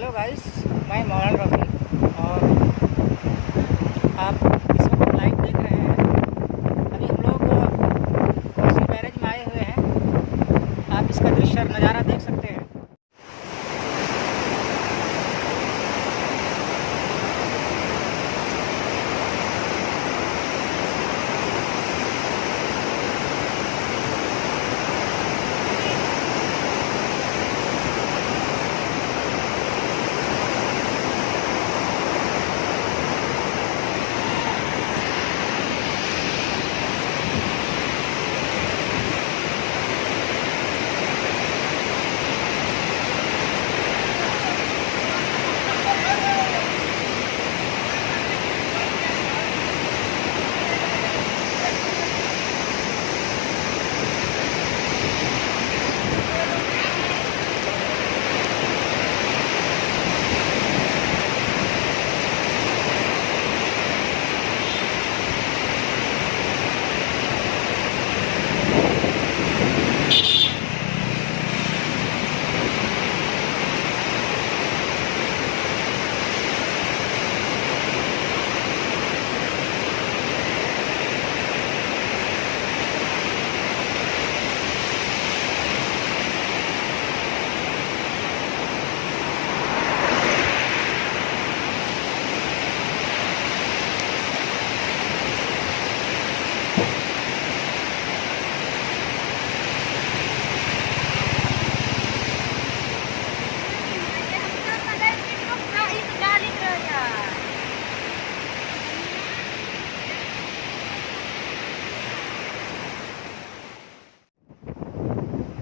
Hello guys मैं मौलान रफ़ी और आप इस वक्त लाइव देख रहे हैं। अभी हम लोग कोसी बैरेज में आए हुए हैं, आप इसका दृश्य नज़ारा देख सकते हैं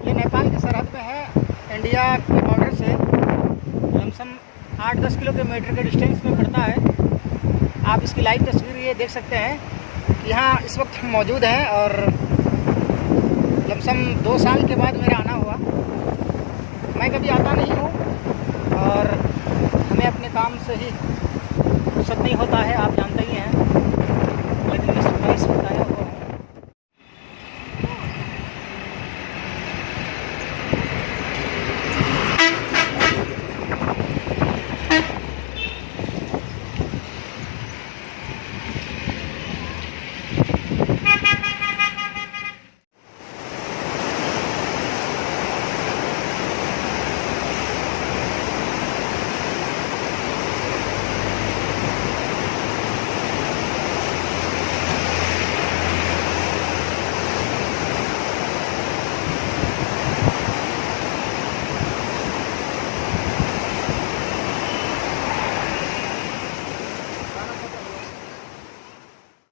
ये नेपाल की सरहद में है इंडिया के बॉर्डर से लमसम आठ दस किलोमीटर के डिस्टेंस में पड़ता है। आप इसकी लाइव तस्वीर ये देख सकते हैं कि यहाँ इस वक्त हम मौजूद हैं और लमसम दो साल के बाद मेरा आना हुआ। मैं कभी आता नहीं हूँ और हमें अपने काम से ही फुर्सत नहीं होता है, आप जानते